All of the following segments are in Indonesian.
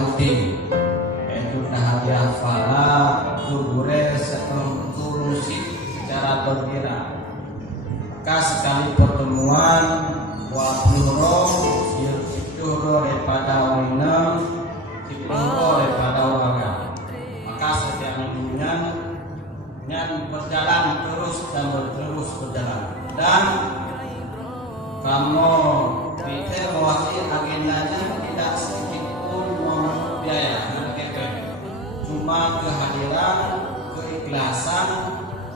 rutin yaitu hadiah fala kubure setengah tulusi secara berkira. Maka sekali pertemuan wa pluro sipturo daripada orang sipturo daripada orang. Maka setiap minggunya berjalan terus dan berjalan. Dan kamu pikir bahwa agendanya tidak sedikit pun membiaya, cuma kehadiran, keikhlasan,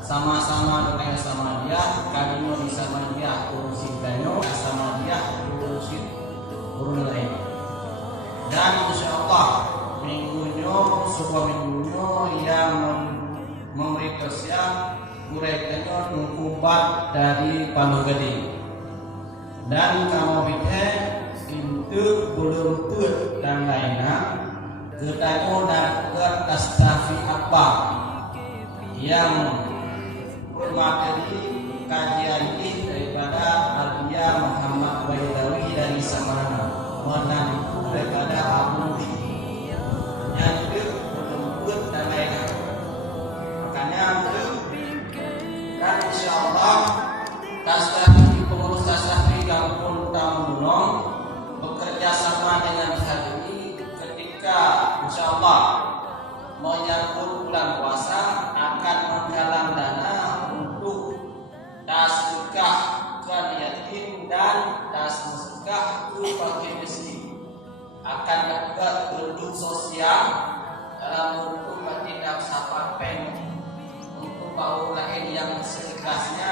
sama-sama dengan sama dia, kadino bisa dia urusin danyo, sama dia urusin urun lain. Dan insya Allah sebuah minggunya yang memberi kesiap mereka mengkubat dari Palu Gede. Dan kamu pikir itu belum put dan lainnya ketemu dan kertas tafi apa yang bermateri kajian ini daripada Arya Muhammad Baidawi dari Samarana menantu daripada Abu yang itu belum put dan lainnya. Makanya itu dan insya Allah tasdaqi pengurus tasdaqi kampung Tambunong bekerja sama dengan HDI ketika insya Allah menyambut bulan puasa akan menggalang dana untuk tas nikah dan yatim dan tas nikah ke fakir miskin, akan juga produk sosial dalam bentuk tidak sapapen untuk bau lain yang seikhlasnya